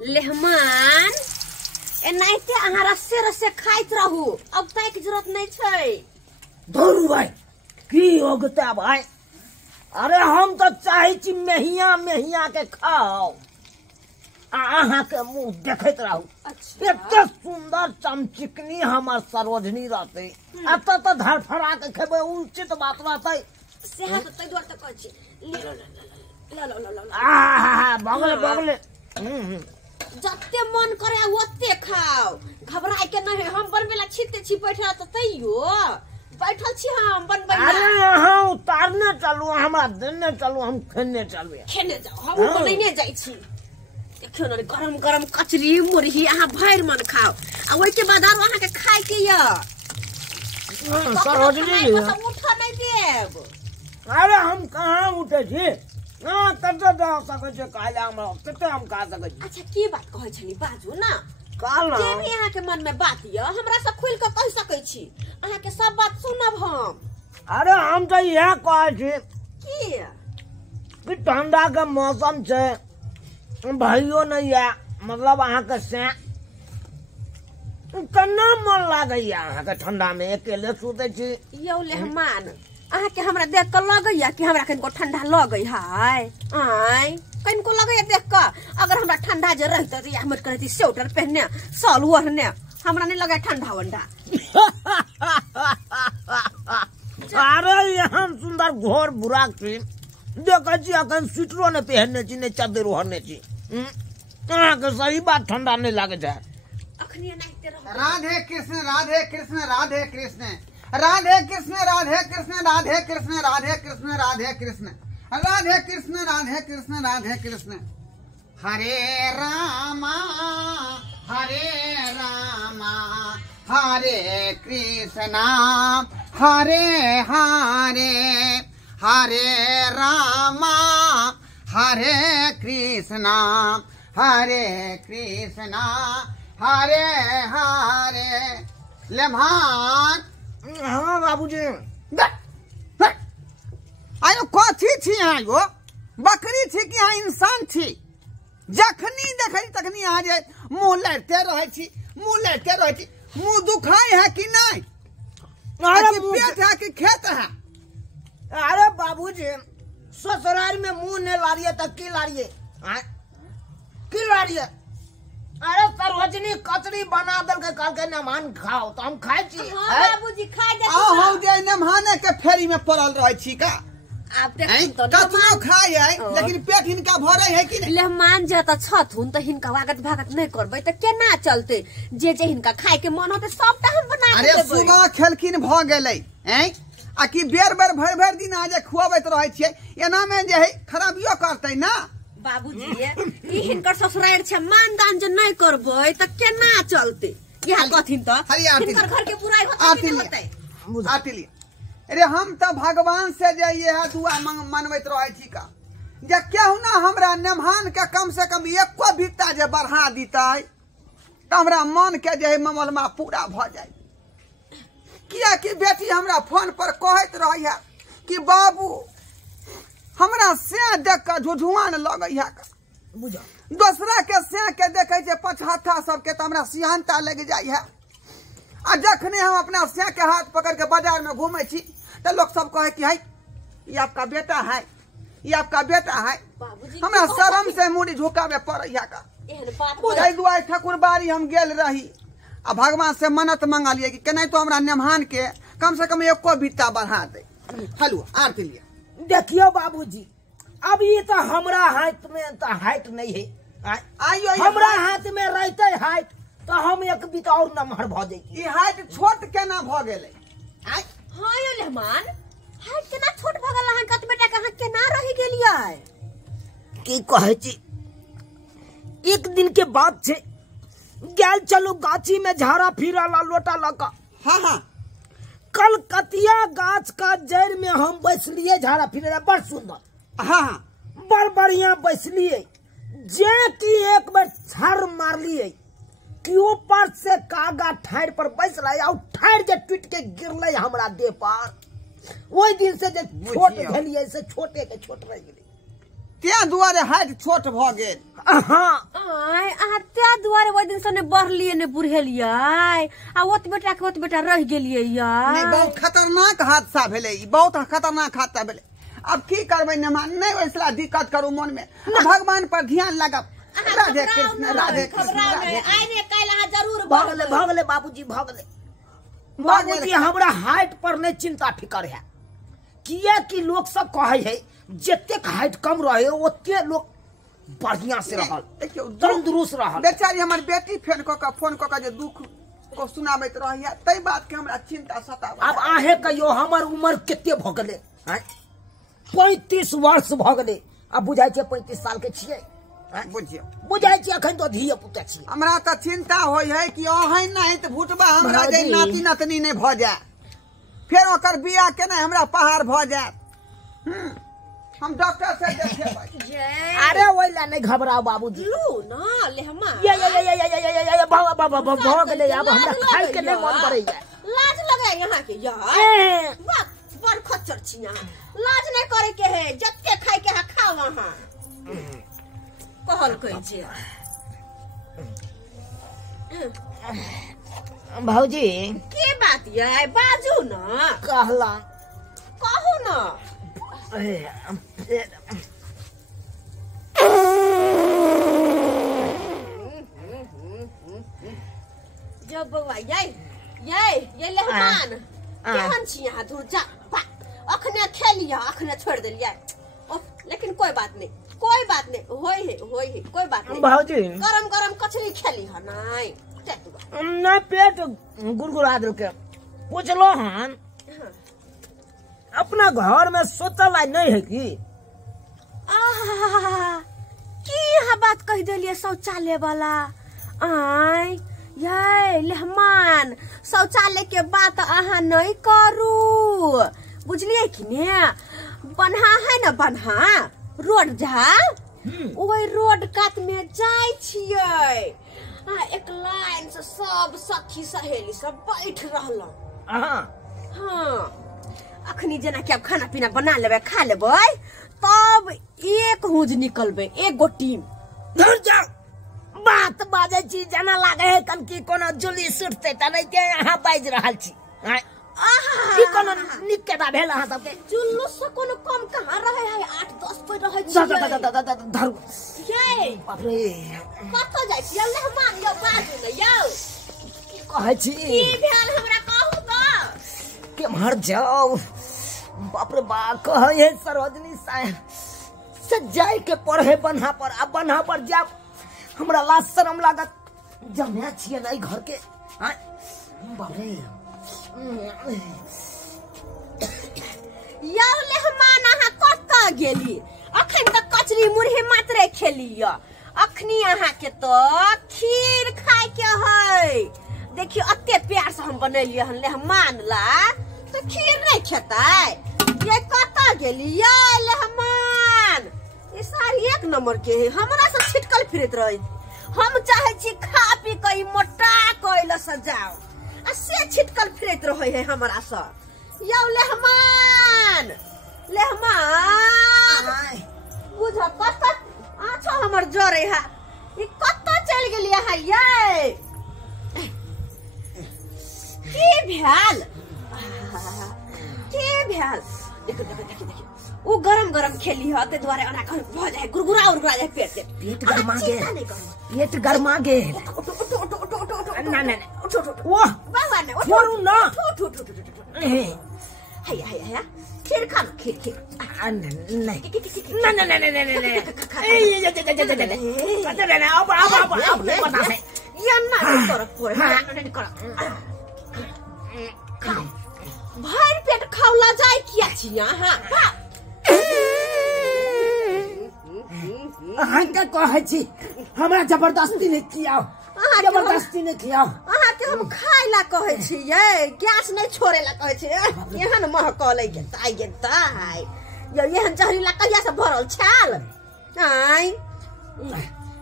लेहमान एनाइते अहाँ रस्से रस्से खाइत रहू अब तय के जरूरत नहीं छै। धरू भाई की होगता भाई अरे हम तो चाहे छी मेहिया मेहिया के खाओ अहाँ के मुंह देखत रहू। अच्छा एते सुंदर चमचिकनी हमार सरोजनी रहते अत तो धड़फड़ा के खेबे उचित बात रहते सेहा तो तय द्वार तक कहै छी ला ला ला ला आहा बगले बगले जत्ते मन करे ओते खाओ घबराए के नहीं हम बनबेला छिते छी बैठल त तइयो बैठल छी हम बनबै। अरे यहाँ उतारने चलू हमरा देने चलू हम खेने चलबे खेने जाओ हम बनैने जाइ छी। देखियो न गरम गरम कचरी मुरही अहाँ भैर मन खाओ आ ओइ के बाद आरो अहाँ के खाय के य सरोजनी उठ नहीं देब। अरे हम कहाँ उठे छी हाँ तते जा सके छै काला हम तते हम खा सके छी। अच्छा की बात कहै छली बाजू ना काल जे भी अहाँ के मन में बात य हमरा से खुल के कह सकै छी अहाँ के सब बात सुनब हम। अरे हम तो यह कहै छी की कि ठंडा के मौसम छै भाइयो नहीं है मतलब अहाँ के से केना मन लागैया अहाँ के ठंडा में अकेले सुते छी। यौ लेहमान अहाँ के हमरा देख के लगैया कि हमरा कनिको ठंडा लगै है आय कनिको लगैया देख के अगर हमरा ठंडा जे रहते तो हमर करती स्वेटर पहनने शॉल ओढ़ने हमरा नहीं लगे ठंडा वंडा। अरे यहाँ सुंदर घोर बुरा छी देखे छी अखन स्वेटरो ने पहनने छी ने चादर ओढ़ने छी अहाँ के सही बात ठंडा नहीं लागे छै। अखनी एनाइते रह राधे कृष्ण राधे कृष्ण राधे कृष्ण राधे कृष्ण राधे कृष्ण राधे कृष्ण राधे कृष्ण राधे कृष्ण राधे कृष्ण राधे कृष्ण राधे कृष्ण हरे रामा हरे कृष्णा हरे हरे हरे रामा हरे कृष्णा हरे हरे लेभान हाँ बाबूजी आयो कथी छी यहाँ यो बकरी छी कि यहाँ इंसान छी जखनी देखै तखनी अहाँ जे मुँह लड़ते रहे छी मुँह दुखाई है कि नहीं अरे पेट है कि खेत है। अरे बाबूजी ससुराल में मुंह नहीं लारिए तो की लारिए की लारिए। अरे सरोजनी कचरी बना दल के कल के मेहमान खाओ तो हम खाए छी। हां बाबूजी खाए दे हो जे मेहमाने के फेरी में पड़ल रहे छी का आप देख तो कतनो खाए है लेकिन पेट हिनका भरे है कि नहीं। लेहमान जे त छथुन त हिनका वागत भागत नहीं करबै त केना चलते जे जे हिनका खाए के मन होते सबटा हम बना के देबै। अरे सुबह खेलखिन भ गेलै हैं आ कि बेर बेर भर दिन आज खुआबैत रहे छियै एना में जे है खराबियो करतै ना। बाबूजी ई हिनकर ससुराल छै मानदान जे नहीं करबै त केना चलते यह कथिन त हिनकर घर के बुराई होतै। आती लिए अरे हम तो भगवान से जे यह दुआ मनबैत रहे छी का जे केहू ना हमरा नेमान के कम से कम एको बित्ता जे बढ़ा दीतै त हमरा मन के जे ममलमा पूरा भ जाय। किया कि बेटी हमरा फोन पर कहत रही है कि बाबू हमरा से देख के झुझुआन लगे है दूसरा के से के देखे छे पछाथा सबके त हमरा सियानता लग जाय है। आ जखने हम अपना से के हाथ पकड़ के बाजार में घूमे छी तो लोग सब कहे कि है ये आपका बेटा है ये आपका बेटा है। हमरा शर्म से मुड़ी झुकावे पड़े है का बुझाई दुआई ठकुरबाड़ी हम गेल रही आ भगवान से मन्नत मंगलिए कि केना तो हमरा नेमान के कम से कम एको बित्ता बढ़ा दे। हेलो आरती लिए देखियो बाबूजी अब ये तो हमरा हाथ में तो हाइट नहीं है आइयो हमरा हाथ में रहते हाइट तो हम एक बिता और नमहर भ जैती। ई हाइट छोट केना भ गेलै हां यो लेहमान हाइट केना छोट भ गेल अहाँ कत बेटा कहाँ केना रहि गेलियै की कहे छी एक दिन के बात छे गेल चलो गाछी में झाड़ा फिरा ला लोटा लका। हाँ कलकतिया गाछ का जड़ में हम बैसलिए झाड़ा फिरे बड़ सुंदर हाँ बड़ बढ़िया बैसलिए जे की एक बार छर मारलिए कि ऊपर से कागा ठाड़ पर बैस रहा और ठाड़ जे टूट के गिरले हमरा देह पर वही दिन से जे छोट भेलिए से छोटे के छोट रह गेली त्या दुआरे हाइट छोट भ गेल। हाँ अहाँ त्या दुआरे वो दिन सने बढ़लिए ने बुढ़ेलिए आ ओत बेटा रह गेलिए नहीं यार बहुत खतरनाक हादसा भेले ई बहुत खतरनाक हादसा भेले अब की करबै न मान नहीं वैसला दिक्कत करू मन में भगवान पर ध्यान लगब राधे कृष्ण राधे कृष्ण राधे आइने काल्ह जरूर भगले बाबूजी भगले बाबूजी हमरा हाइट पर नहीं चिंता फिकर है किया कि लोग सब कहे है जतेक हाइट कम रहे ओते लोग बढ़िया से रहल तंदुरुस्त रहल बेचारी हमर बेटी फोन क के जे दुख को सुनाबैत रहिया तई बात के हमरा चिंता सताव अब आहे कहियो हमर उम्र केते भ गेले हैं 35 वर्ष भ गेले अब बुझाइ छै 35 साल के छियै बुझियो बुझाइ छै अखन तो धिये पुते छी हमरा त चिंता होय है कि ओहन नहीं त भुटबा हमरा जे नाती नतनी नहीं भ जाय फिर ओकर बियाह केना हमरा पहाड़ भ जाय हम डॉक्टर से देखेबै अरे ओइला नहीं घबराओ बाबूजी लू ना ले हमा ये बाबा गेले अब हमरा खाइ के नहीं मन करे लाज लगे यहाँ के यार बात बड़ खच्चर छी यहाँ लाज नहीं करे के है जत्ते खाइ के है खा वहां कहल कहि छै भौजी के बात ये बाजू ना कहला कहू ना जब बउआ ये लेहमान केहन छी यहाँ दूर जा अखने खेलिया अखने छोड़ देलिया लेकिन कोई बात नहीं होय है कोई बात नहीं भौजी गरम कचरी खेली है नहीं पेट गुड़गुड़ा दिल के पूछलो हन अपना घर में सोचल नहीं है कि यहाँ बात कह दिलिए शौचालय वाला आय ये लेहमान शौचालय के बात अहाँ नहीं करू बुझलिए कि ने बन्हा है ना बन्हा रोड जा ओहि रोड कात में जाय छियै एक लाइन से सब सखी सहेली सब बैठ रहल हाँ अखनी जना कि अब खाना पीना बना लेबे खा लेबै तब एक हुज निकलबे एक गो टीम धर जा बात बाजे छी जना लागे है कन की कोनो जुली सुटते त नहीं के यहाँ बाज रहल छी की कोनो निकेता भेल अहाँ सबके जुलूस से कोनो कम कहाँ रहे है 8-10 कोई रहे छी धर ये बाप रे कत जाय छी मेहमान यौ बाजू ने यौ की कहै छी की भेल हमरा कहू त के मर जाओ बाप रे बा कहे है सरोजनी से जाय के पढ़े बन्हा पर अब बन्हा पर जा हमरा लाज शरम लागत जमे छिए नहीं घर के बाप रे यौ लेहमान अहाँ कत गेली अखन तक कचरी मुरही मात्रे खेली अखनी अहाँ के तो खीर खाय के है देखियो अत्ते प्यार से हम बनेलिए हन लेहमान ला तो खीर नहीं खेताय ये कत गेली ये लेहमान ये सारी एक नंबर के है हमरा से छिटकल फिरत रही हम चाहे छी खा पी के मोटा कइल सजाओ आ से छिटकल फिरत रहे है हमरा से यौ लेहमान बुझ कत आछो हमर जोरे है ई कत चल गेलिए है ये की भेल देखिए वो गरम खेली है ते द्वारे ओना कहन भ जाय गुरगुरा जाय पेट गरमा गे ना वो बाबा ने छोड़ू ना है खीर खा खीर नहीं अब बता है ये ना कर भर पेट खावला जाय किया छी यहाँ अहाँ के कहै छी हमरा जबरदस्ती नहीं खियाओ जबरदस्ती नहीं खियाओ अहाँ के हम खाय ला कहै छी ये गैस नहीं छोड़े ला कहै छी एहन महकले के ताई यो एहन जहरीला कहिया से भरल छाल आई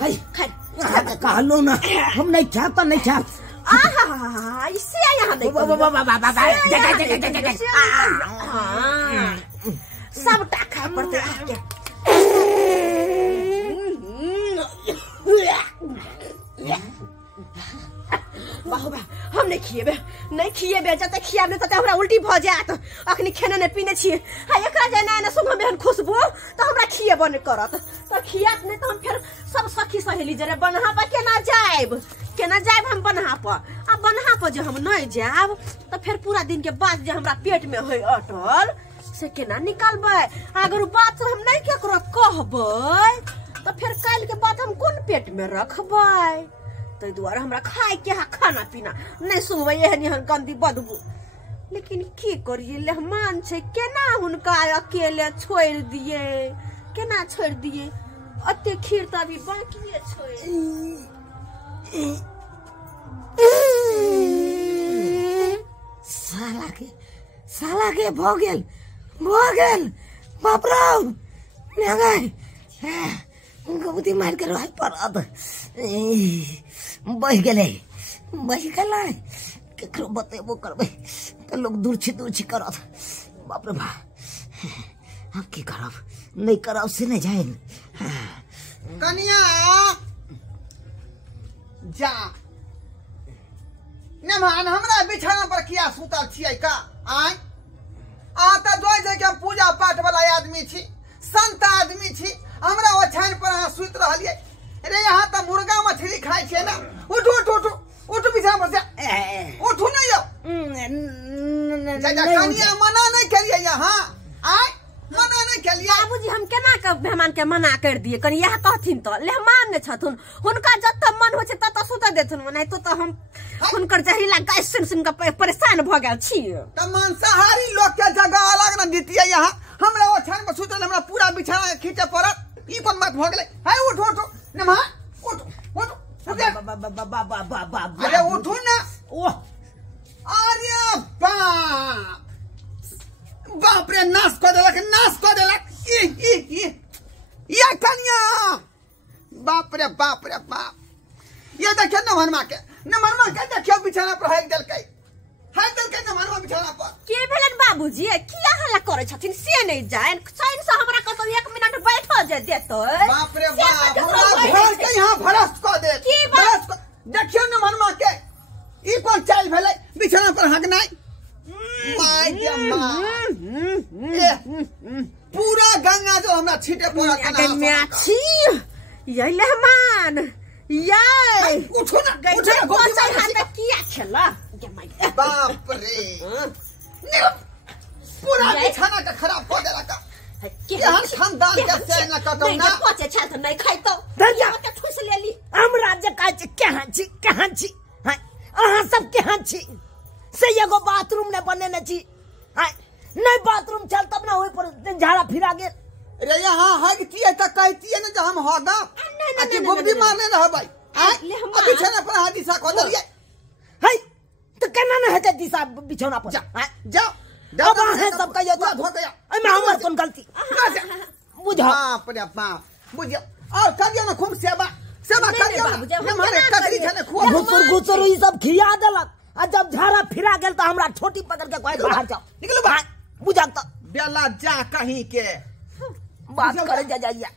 हाय खाय कहलो ना हम नहीं खा तो नहीं खा इससे यहाँ नहीं सब टाखा पड़ते नहीं खिएबे नहीं खिएबे जते खियाब नहीं तते हमरा उल्टी भ जात अखनी खेने ने पीने छी आ एकरा जना ने सुन में खुशबू तो हमरा खिएबो नहीं करत तो खियात नहीं तो हम फिर सब सखी सहेली जरे बनहा पर केना जाइब हम बनहा पर आ बनहा पर जे हम नहीं जाब तो फिर पूरा दिन के बाद जे हमरा पेट में होय अटल से केना निकालबै अगर बात हम नहीं केकरो कहबै तो फिर काल के बाद हम कौन पेट में रखबै तो द्वारा हमरा खाए के खाना पीना नहीं सुबह एहन गंदी बदबू लेकिन की करिए मेहमान छे केना हुनका अकेले छोड़ दिए केना छोड़ दिए अते खीर तो अभी बाकी छोड़ साला के भोगेल बाप रे महंगाई गबुती मार के रह पड़त बह गेले केकरो बतेबो करबे तो लोग दूरछी करत बाप रे बा हम की करब नहीं करब से नहीं जाए कनिया जा मेहमान हमरा बिछाना पर किया सुतल छियै का आय आ त जोइ छै कि हम पूजा पाठ वाला आदमी छी संत आदमी छी हमरा ओछान पर अहाँ सुत रहलियै रे यहाँ त मुर्गा मछली खाइ छै ना उठू बिछाना पर जा उठू नहीं यौ कनिया मना नहीं करिए यहाँ आय मना नहीं करिए बाबूजी हम केना के मेहमान के मना कर दिए कनी यह कहथिन तो मेहमान ने छथुन हुनका जत मन हो छै तत सुत देथुन नहीं तो हम हुनकर जहरीला गाय सुन के परेशान भ गेल छी त मांसाहारी लोग के जगह अलग न दितियै यहाँ हमरा ओछान पर सुतल हमरा पूरा बिछाना खींचे पड़त ई कोन बात भ गेलै हाय उठ नमहा उठ अरे उठू ना ओ अरे बाप रे नाश कर देलक ये कनिया बाप रे बाप ये देखिए नमहरमा के देखियो बिछाना पर हाक देलकै नमहरमा बिछाना पर के भेलन बाबूजी किया हल्ला करे छथिन से नहीं जाए चैन से हमरा कतो 1 मिनट बैठो जे देतो बाप रे बाप हमरा घर के यहां भरस क दे देखियो नमहरमा के ई कोन चाल भेलै बिछाना पर हाकनाइ माय जम्मा पूरा गंगा जो हमरा छीटे पड़त ना छी ये मेहमान ये उठो ना गोसाई हाथ किया खेला बाप रे पूरा बिछाना का खराब कर देलक केहन खानदान के से न कतौ ना पचे छात नहीं खाइतो दरिया के ठुस लेली हमरा जे काज कहां छी अहाँ सब केहन छी से एगो बाथरूम ने बनेने छी नहीं बाथरूम चल तब ना ओइ पर झाड़ा फिरा गेल रे यहाँ हगतिए त कहतिए न जे हम होगा अति गुब्बी मारने रहबै अभी छने पर हाथ दिशा को दलिए है तो केना न हेते दिशा बिछौना पर जाओ अब है सब कहियो तो हो गया एमे हमर कोन गलती बुझ बाप रे बाप बुझ और करियो न खूब सेवा करियो हमारे ककरी छने खूब गुसर ई सब खिया देलक आ जब झाड़ा फिरा गेल त हमरा छोटी पकड़ के कहे बाहर जाओ निकलो बाहर बुझा त बेला जा कहीं के बात करे जा जाइया